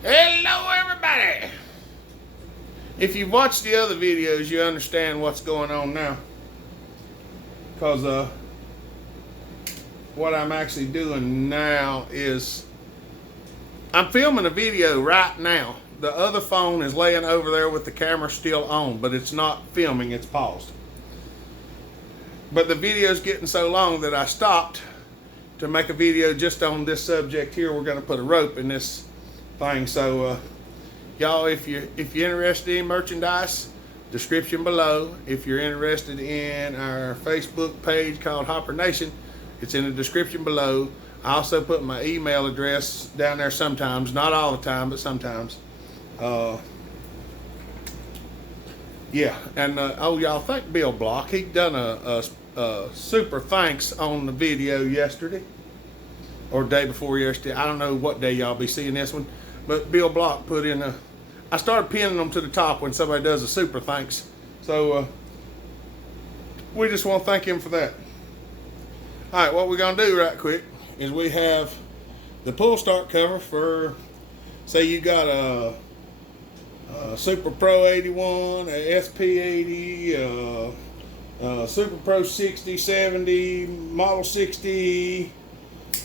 Hello everybody! If you've watched the other videos, you understand what's going on now. Because what I'm actually doing now is I'm filming a video right now. The other phone is laying over there with the camera still on, but it's not filming, it's paused. But the video's getting so long that I stopped to make a video just on this subject here. We're going to put a rope in this thing. So y'all, if you're interested in merchandise, description below. If you're interested in our Facebook page called Hopper Nation, it's in the description below. I also put my email address down there sometimes, not all the time, but sometimes. Yeah, and oh, y'all, thank Bill Block. He done a super thanks on the video yesterday or day before yesterday. I don't know what day y'all be seeing this one, but Bill Block put in I started pinning them to the top when somebody does a super thanks. So we just want to thank him for that. All right, what we're gonna do right quick is we have the pull start cover for, say you got a Super Pro 81, a SP 80, Super Pro 60, 70, Model 60,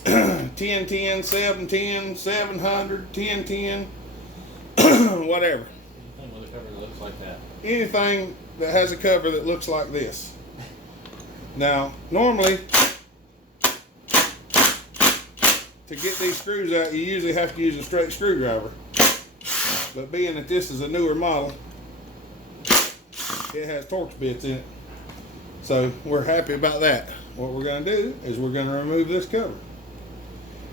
1010, 710, 700, 1010, whatever. Anything with a cover that looks like that. Anything that has a cover that looks like this. Now, normally, to get these screws out, you usually have to use a straight screwdriver. But being that this is a newer model, it has Torx bits in it. So we're happy about that. What we're going to do is we're going to remove this cover.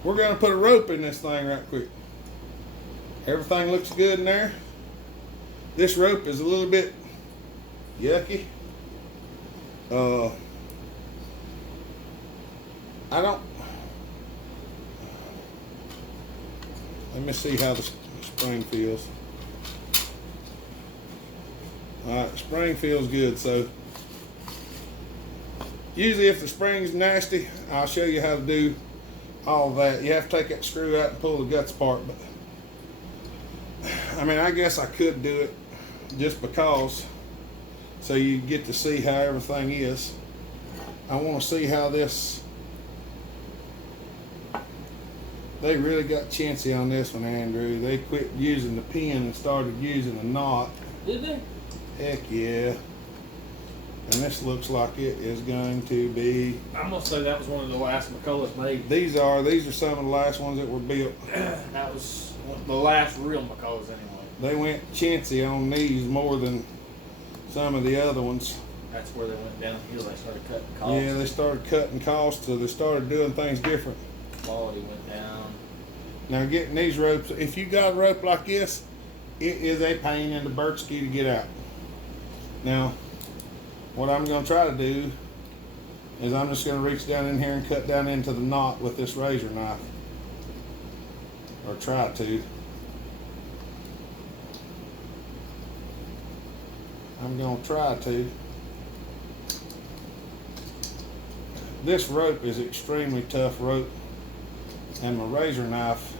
We're going to put a rope in this thing right quick. Everything looks good in there. This rope is a little bit yucky. Let me see how the spring feels. Alright, spring feels good. So usually if the spring's nasty, I'll show you how to do all that. You have to take that screw out and pull the guts apart, but I mean, I guess I could do it just because, so you get to see how everything is. I want to see how this, they really got chancy on this one, Andrew. They quit using the pin and started using a knot. Did they? Heck yeah. And this looks like it is going to be, I'm gonna say that was one of the last Mcculloch made. these are some of the last ones that were built. That was the last real Mccullochs anyway. They went chintzy on these more than some of the other ones. That's where they went downhill. They started cutting costs. Yeah, they started cutting costs, so they started doing things different. Quality went down. Now getting these ropes, if you got a rope like this, it is a pain in the birchski to get out. Now, what I'm going to try to do is I'm just going to reach down in here and cut down into the knot with this razor knife. Or try to. I'm going to try to. This rope is extremely tough rope, and my razor knife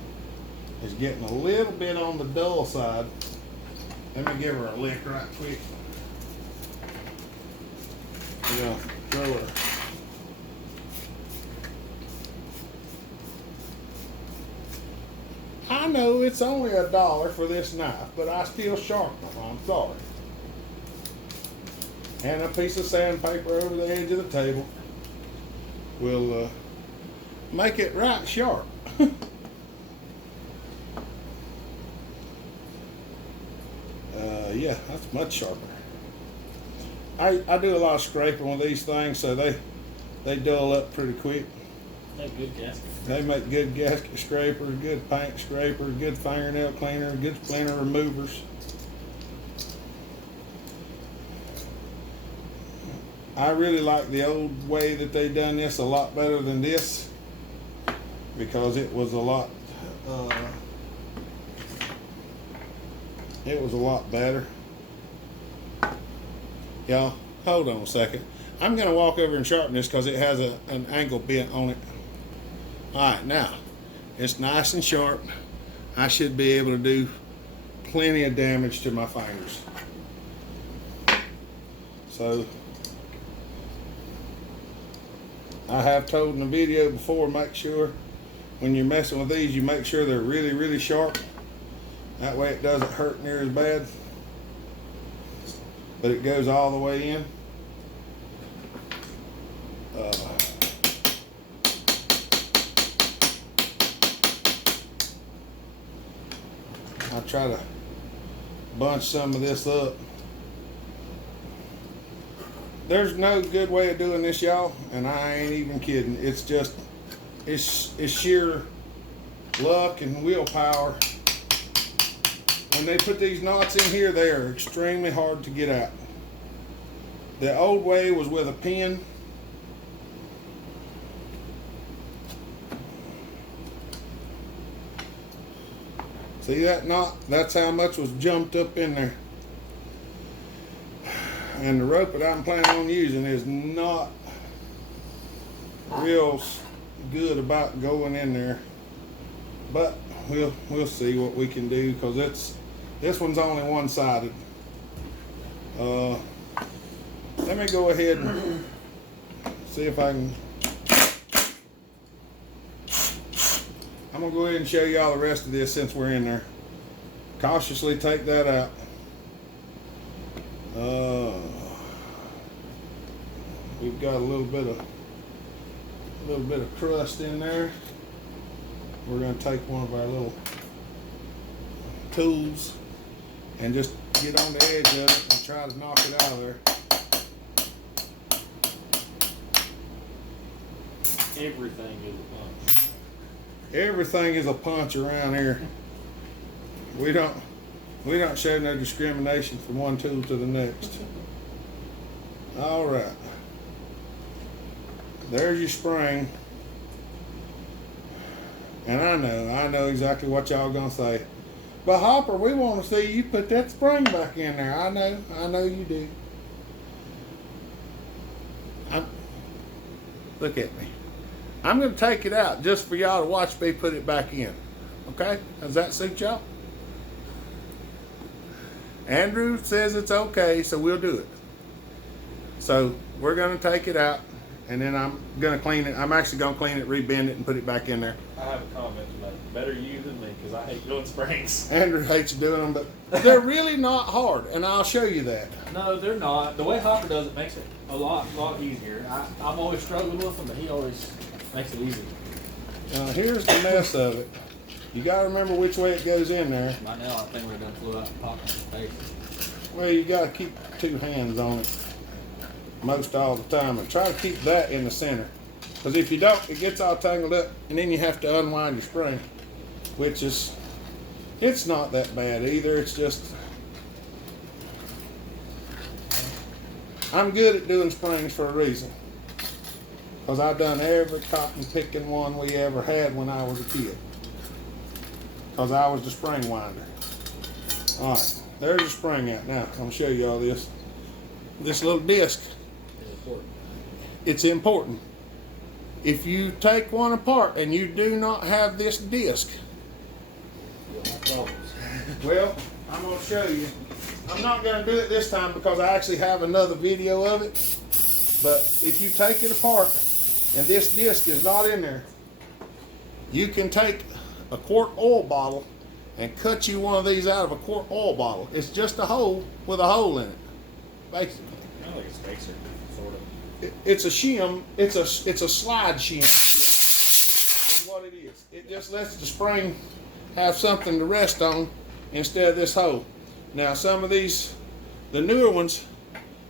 is getting a little bit on the dull side. Let me give her a lick right quick. Yeah, throw her. I know it's only $1 for this knife, but I still sharpen them. I'm sorry. And a piece of sandpaper over the edge of the table will make it right sharp. Yeah, that's much sharper. I do a lot of scraping with these things, so they dull up pretty quick. Make good gaskets. They make good gasket scrapers, good paint scrapers, good fingernail cleaners, good splinter removers. I really like the old way that they done this a lot better than this, because it was a lot better. Y'all, hold on a second. I'm going to walk over and sharpen this because it has an angle bent on it. Alright, now, it's nice and sharp. I should be able to do plenty of damage to my fingers. So I have told in the video before, make sure when you're messing with these, you make sure they're really, really sharp. That way it doesn't hurt near as bad, but it goes all the way in. I try to bunch some of this up. There's no good way of doing this, y'all, and I ain't even kidding. It's just, it's sheer luck and willpower. When they put these knots in here, they are extremely hard to get out. The old way was with a pin. See that knot? That's how much was jumped up in there. And the rope that I'm planning on using is not real good about going in there. But we'll see what we can do, because this one's only one-sided. Let me go ahead and see if I can. I'm gonna go ahead and show y'all the rest of this since we're in there. Cautiously take that out. We've got a little bit of crust in there. We're gonna take one of our little tools and just get on the edge of it and try to knock it out of there. Everything is a punch. Everything is a punch around here. We don't show no discrimination from one tool to the next. All right. There's your spring. And I know exactly what y'all gonna say. But Hopper, we want to see you put that spring back in there. I know you do. Look at me. I'm gonna take it out just for y'all to watch me put it back in. Okay? Does that suit y'all? Andrew says it's okay, so we'll do it. So we're gonna take it out, and then I'm gonna clean it. I'm actually gonna clean it, rebend it, and put it back in there. I have a comment to make. Better you than me, because I hate doing springs. Andrew hates doing them, but they're really not hard, and I'll show you that. No, they're not. The way Hopper does it makes it a lot easier. I've always struggled with them, but he always makes it easy. Now here's the mess of it. You gotta remember which way it goes in there. By now, I think we're done flew out and popped in his face. Well, you gotta keep two hands on it most all the time, and try to keep that in the center. Because if you don't, it gets all tangled up, and then you have to unwind your spring, which is, it's not that bad either. It's just, I'm good at doing springs for a reason. Because I've done every cotton picking one we ever had when I was a kid. Because I was the spring winder. All right, there's the spring out. Now, I'm going to show you all this. This little disc. It's important. If you take one apart and you do not have this disc, well, I'm going to show you. I'm not going to do it this time because I actually have another video of it. But if you take it apart and this disc is not in there, you can take a quart oil bottle and cut you one of these out of a quart oil bottle. It's just a hole with a hole in it, basically. Kind of like a spacer, sort of. It's a shim. It's a slide shim. Is what it is. It just lets the spring have something to rest on instead of this hole. Now some of these, the newer ones,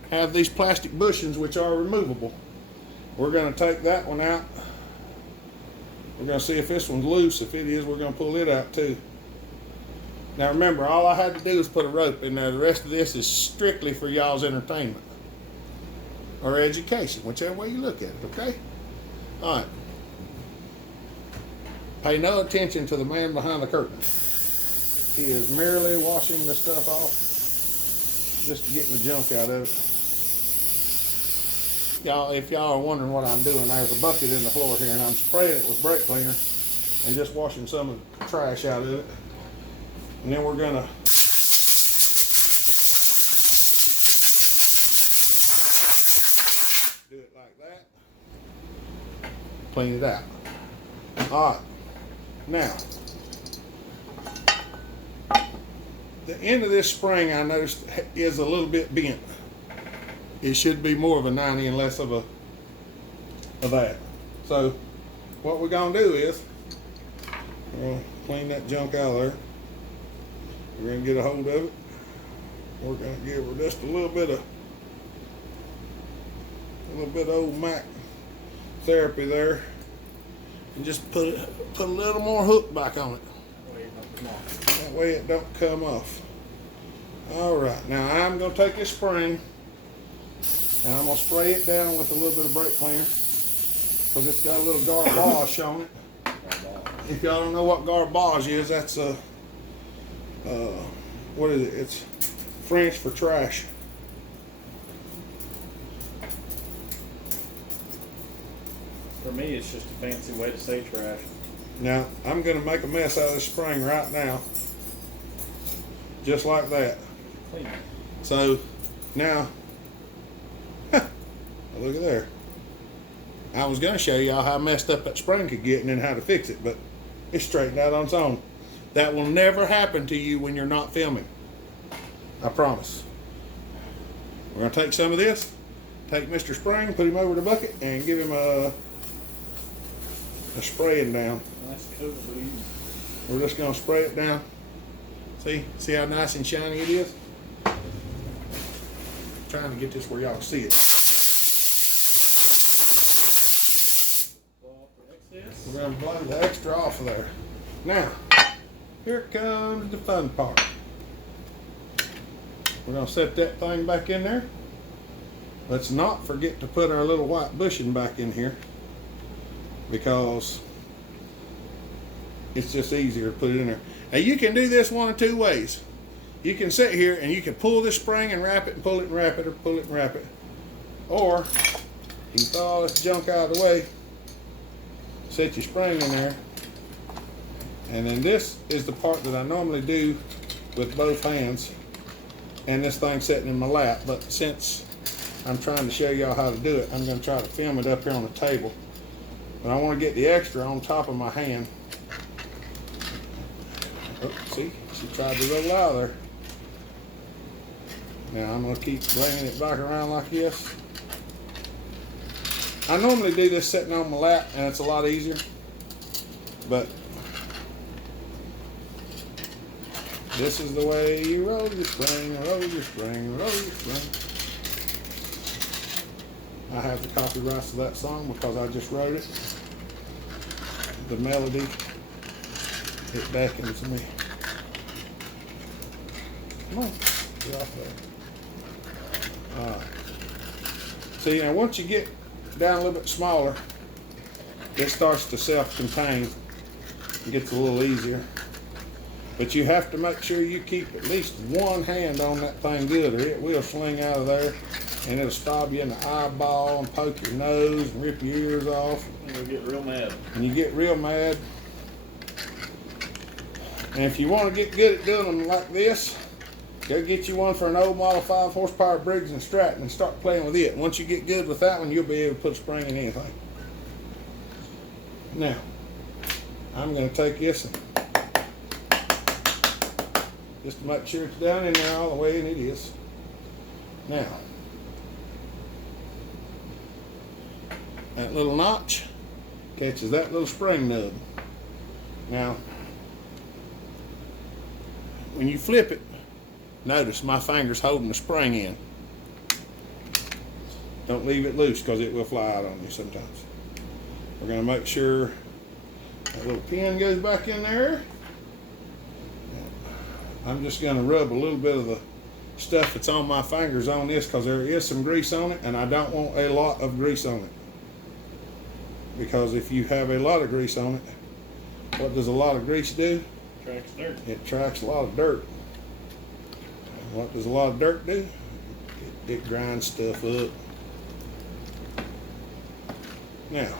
have these plastic bushings which are removable. We're going to take that one out. We're going to see if this one's loose. If it is, we're going to pull it out too. Now remember, all I had to do is put a rope in there. The rest of this is strictly for y'all's entertainment or education, whichever way you look at it, okay? All right. Pay no attention to the man behind the curtain. He is merely washing the stuff off, just getting the junk out of it. Y'all, if y'all are wondering what I'm doing, there's a bucket in the floor here, and I'm spraying it with brake cleaner and just washing some of the trash out of it. And then we're gonna do it like that. Clean it out. All right. Now, the end of this spring I noticed is a little bit bent. It should be more of a 90 and less of that. So what we're gonna do is we're gonna clean that junk out of there. We're gonna get a hold of it. We're gonna give her just a little bit of old Mac therapy there, and just put a little more hook back on it. That way it don't come off. All right, now I'm gonna take this spring and I'm gonna spray it down with a little bit of brake cleaner because it's got a little garbage on it. If y'all don't know what garbage is, that's what is it? It's French for trash. For me, it's just a fancy way to say trash. Now, I'm going to make a mess out of this spring right now. Just like that. Clean it. So, now, look at there. I was going to show y'all how messed up that spring could get and then how to fix it, but it's straightened out on its own. That will never happen to you when you're not filming. I promise. We're going to take some of this, take Mr. Spring, put him over the bucket, and give him a spraying down. Nice coat, please. We're just going to spray it down. See how nice and shiny it is? Trying to get this where y'all can see it. We're going to blow the extra off of there. Now, here comes the fun part. We're going to set that thing back in there. Let's not forget to put our little white bushing back in here, because it's just easier to put it in there. Now you can do this one of two ways. You can sit here and you can pull this spring and wrap it and pull it and wrap it, or pull it and wrap it. Or you can throw all this junk out of the way, set your spring in there, and then this is the part that I normally do with both hands, and this thing's sitting in my lap. But since I'm trying to show y'all how to do it, I'm going to try to film it up here on the table. But I want to get the extra on top of my hand. Oh, see, she tried to roll out of there. Now I'm going to keep bringing it back around like this. I normally do this sitting on my lap, and it's a lot easier. But this is the way you roll your spring, roll your spring, roll your spring. I have the copyrights to that song because I just wrote it. The melody, it beckons me. Come on, get off there. Alright. See, now once you get down a little bit smaller, it starts to self-contain. It gets a little easier. But you have to make sure you keep at least one hand on that thing good, or it will sling out of there, and it'll stab you in the eyeball and poke your nose and rip your ears off. And you'll get real mad. And you get real mad. And if you want to get good at doing them like this, go get you one for an old model 5 horsepower Briggs and Stratton and start playing with it. Once you get good with that one, you'll be able to put a spring in anything. Now, I'm going to take this and just to make sure it's down in there all the way, and it is. Now, that little notch catches that little spring nub. Now, when you flip it, notice my finger's holding the spring in. Don't leave it loose because it will fly out on you sometimes. We're going to make sure that little pin goes back in there. I'm just going to rub a little bit of the stuff that's on my fingers on this because there is some grease on it, and I don't want a lot of grease on it. Because if you have a lot of grease on it, what does a lot of grease do? Tracks dirt. It tracks a lot of dirt. And what does a lot of dirt do? It grinds stuff up. Now,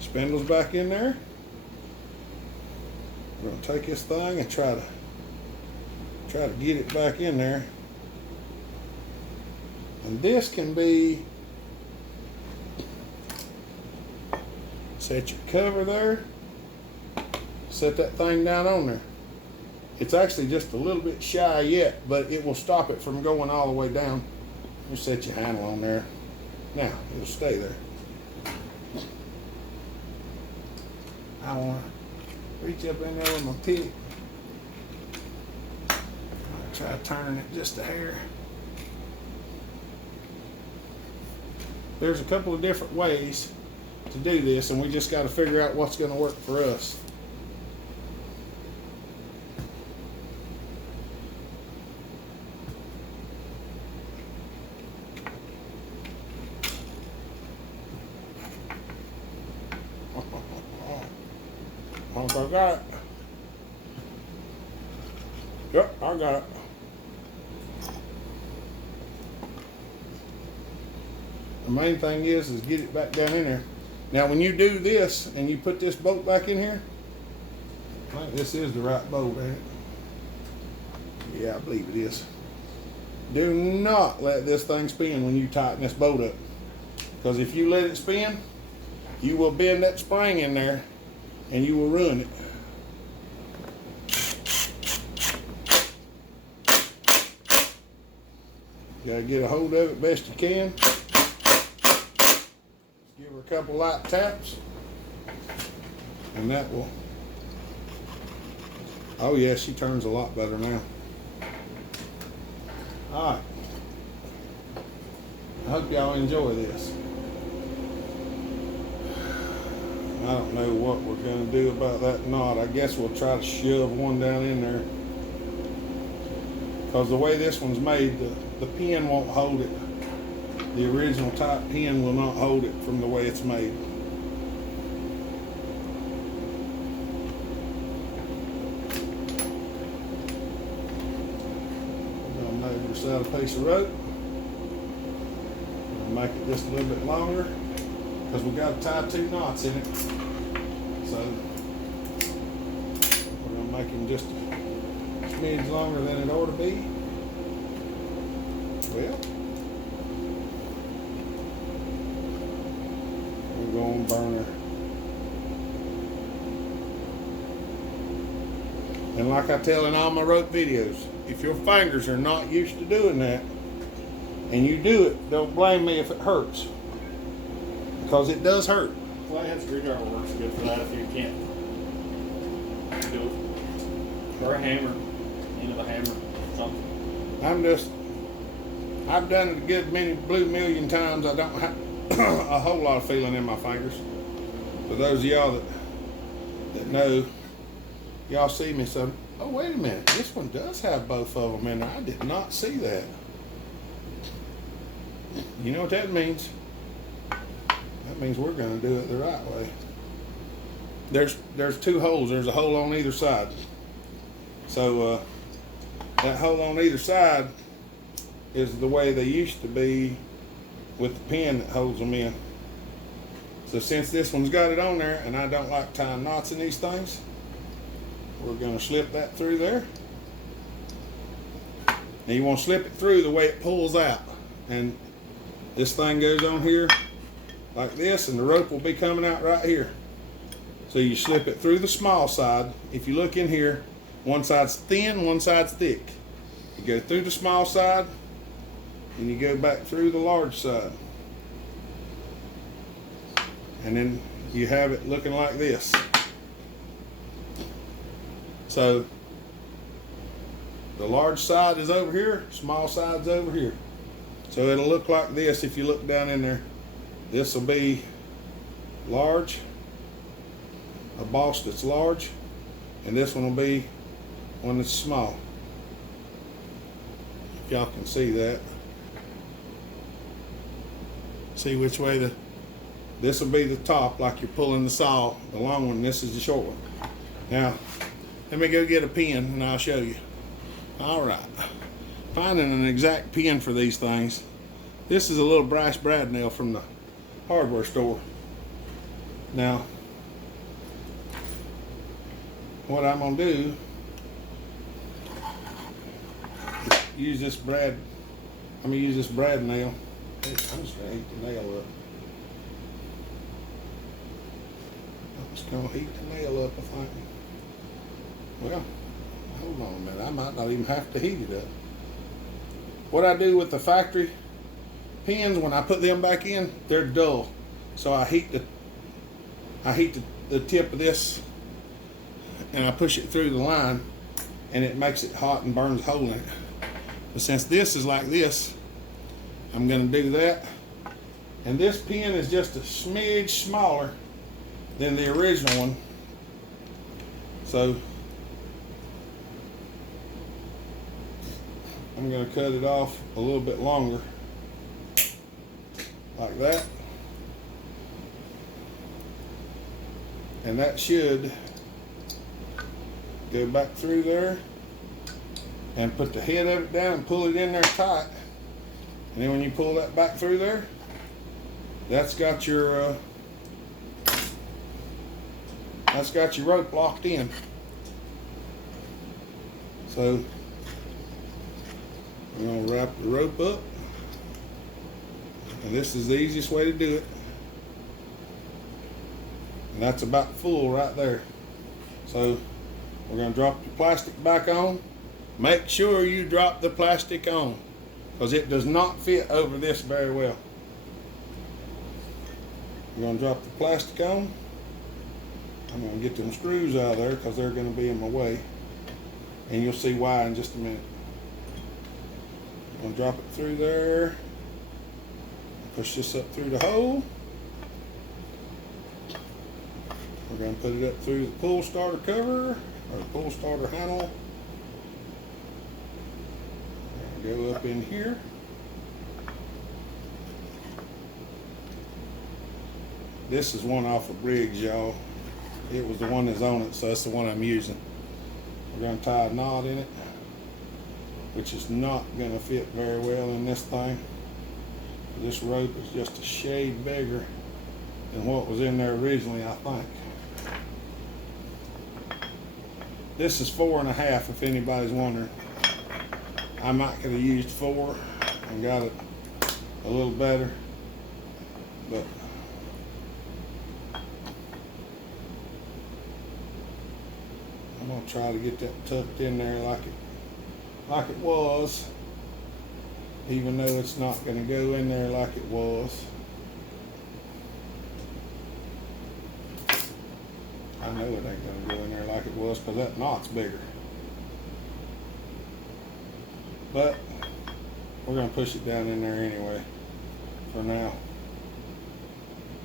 spindle's back in there. We're going to take this thing and try to Try to get it back in there. And this can be, set your cover there, set that thing down on there. It's actually just a little bit shy yet, but it will stop it from going all the way down. You set your handle on there. Now, it'll stay there. I want to reach up in there with my pick. I'll try turning it just a hair. There's a couple of different ways to do this, and we just got to figure out what's going to work for us. I got it. Yep, I got it. The main thing is get it back down in there. Now when you do this and you put this bolt back in here, I think this is the right bolt, ain't it? Yeah, I believe it is. Do not let this thing spin when you tighten this bolt up. Because if you let it spin, you will bend that spring in there and you will ruin it. You gotta get a hold of it best you can. Give her a couple light taps, and that will. Oh yeah, she turns a lot better now. All right. I hope y'all enjoy this. I don't know what we're going to do about that knot. I guess we'll try to shove one down in there. Because the way this one's made, the pin won't hold it. The original type pin will not hold it from the way it's made. We're going to measure this out a piece of rope. Make it just a little bit longer. Because we've got to tie 2 knots in it. So we're going to make them just a smidge longer than it ought to be. Well, we're going to burn her. And like I tell in all my rope videos, if your fingers are not used to doing that, and you do it, don't blame me if it hurts. Because it does hurt. Flathead screwdriver works good for that if you can't do it. Or a hammer. End of a hammer. Something. I've done it a good many blue million times. I don't have a whole lot of feeling in my fingers. For those of y'all that know, y'all see me so, oh wait a minute, this one does have both of them in there. I did not see that. You know what that means? That means we're going to do it the right way. There's 2 holes. There's a hole on either side. So that hole on either side is the way they used to be with the pin that holds them in. So since this one's got it on there, and I don't like tying knots in these things, we're going to slip that through there. And you want to slip it through the way it pulls out. And this thing goes on here like this, and the rope will be coming out right here. So you slip it through the small side. If you look in here, one side's thin, one side's thick. You go through the small side, and you go back through the large side. And then you have it looking like this. So the large side is over here, small side's over here. So it'll look like this if you look down in there. This will be large, a boss that's large, and this one will be one that's small. If y'all can see that. See which way this will be the top, like you're pulling the saw, the long one, this is the short one. Now, let me go get a pin and I'll show you. All right, finding an exact pin for these things. This is a little brass brad nail from the hardware store. Now, what I'm gonna do use this brad. I'm gonna use this brad nail. I'm just gonna heat the nail up. I'm just gonna heat the nail up, I think. Well, hold on a minute. I might not even have to heat it up. What I do with the factory pins, when I put them back in, they're dull. So I heat the tip of this, and I push it through the line, and it makes it hot and burns a hole in it. But since this is like this, I'm going to do that. And this pin is just a smidge smaller than the original one. So I'm going to cut it off a little bit longer, like that. And that should go back through there and put the head of it down and pull it in there tight. And then when you pull that back through there, that's got your rope locked in. So I'm going to wrap the rope up, and this is the easiest way to do it. And that's about full right there. So we're going to drop the plastic back on. Make sure you drop the plastic on, because it does not fit over this very well. We're going to drop the plastic on. I'm going to get them screws out of there because they're going to be in my way. And you'll see why in just a minute. I'm going to drop it through there. Push this up through the hole. We're going to put it up through the pull starter cover, or the pull starter handle. Go up in here. This is one off of Briggs, y'all. It was the one that's on it, so that's the one I'm using. We're going to tie a knot in it, which is not going to fit very well in this thing. This rope is just a shade bigger than what was in there originally, I think. This is 4.5, if anybody's wondering. I might could have used 4 and got it a little better, but I'm gonna try to get that tucked in there like it was, even though it's not gonna go in there like it was. I know it ain't gonna go in there like it was because that knot's bigger. But we're going to push it down in there anyway for now.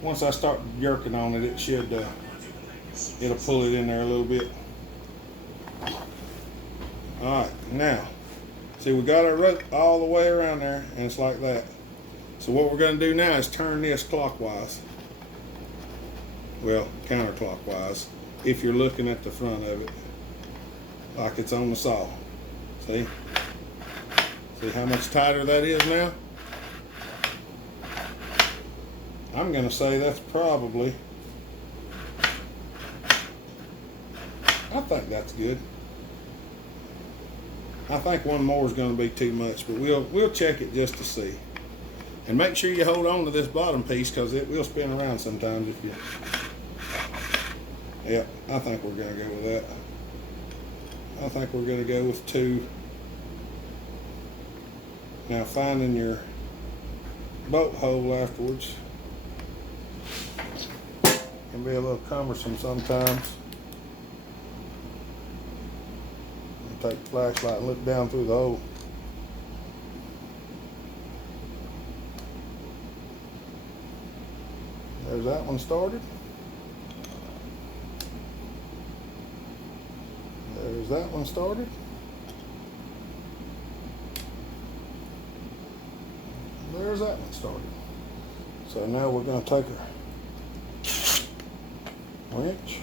Once I start jerking on it, it should it'll pull it in there a little bit. Alright, now see, we got our rope all the way around there, and it's like that. So what we're going to do now is turn this clockwise. Well, counterclockwise, if you're looking at the front of it like it's on the saw. See? See how much tighter that is now? I'm going to say that's probably, I think that's good. I think one more is going to be too much, but we'll check it just to see. And make sure you hold on to this bottom piece, because it will spin around sometimes if you. Yep, I think we're going to go with that. I think we're going to go with 2. Now finding your bolt hole afterwards can be a little cumbersome sometimes. Take the flashlight and look down through the hole. There's that one started. There's that one started. There's that one started. So now we're going to take our winch.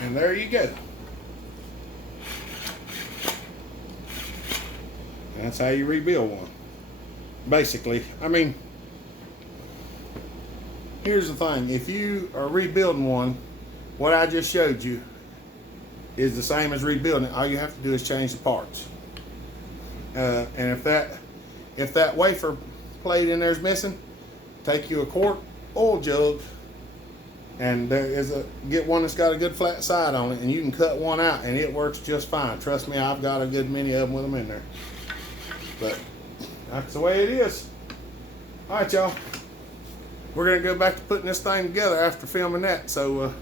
And there you go. And that's how you rebuild one. Basically, I mean, here's the thing. If you are rebuilding one, what I just showed you is the same as rebuilding it. All you have to do is change the parts. And if that wafer plate in there is missing, take you a quart oil jug, and get one that's got a good flat side on it, and you can cut one out, and it works just fine. Trust me, I've got a good many of them with them in there. But that's the way it is. All right, y'all. We're gonna go back to putting this thing together after filming that. So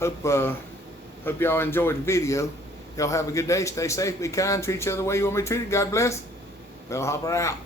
hope y'all enjoyed the video. Y'all have a good day. Stay safe. Be kind. Treat each other the way you want to be treated. God bless. Bellhopper out.